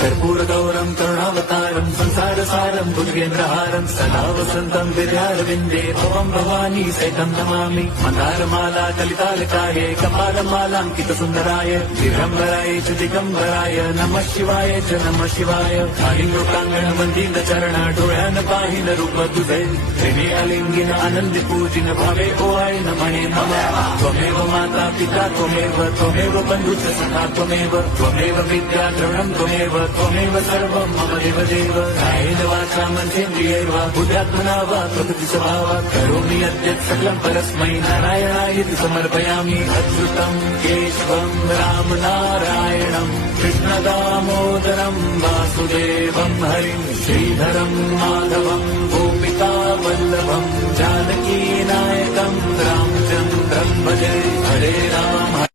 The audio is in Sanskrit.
कर्पूरगौरं करुणावतारं संसारसारं भुजगेन्द्रहारं सदा वसन्तं विद्यारविन्दे भवं भवानी सहितं नमामि। मन्दारमाला कलितालकाय कपालमालाङ्कितसुन्दराय दिगम्बराय च दिगम्बराय नमः शिवाय च नमः शिवाय। कालिङ्गोकाङ्गणमन्दिर चरण डोळ्यान पाहिन रूप तुझे प्रेमे अलिंगिन आनंदी पूजिन भावे ओहाय नमणे मम। त्वमेव माता पिता त्वमेव बन्धुश्च सखा त्वमेव विद्या द्रवणं त्वमेव सर्वं मम देवदेव। कायेन वाचा मनसेन्द्रियैर्वा बुद्ध्यात्मना वा प्रकृतिस्वभावात् करोमि यद्यत् सकलं परस्मै नारायणायेति समर्पयामि। अच्युतं केशवं रामनारायणं कृष्णदामोदरं वासुदेवं हरिं श्रीधरं माधवं गोपिकावल्लभं जानकीनायकं रामचन्द्रं भजे। हरे राम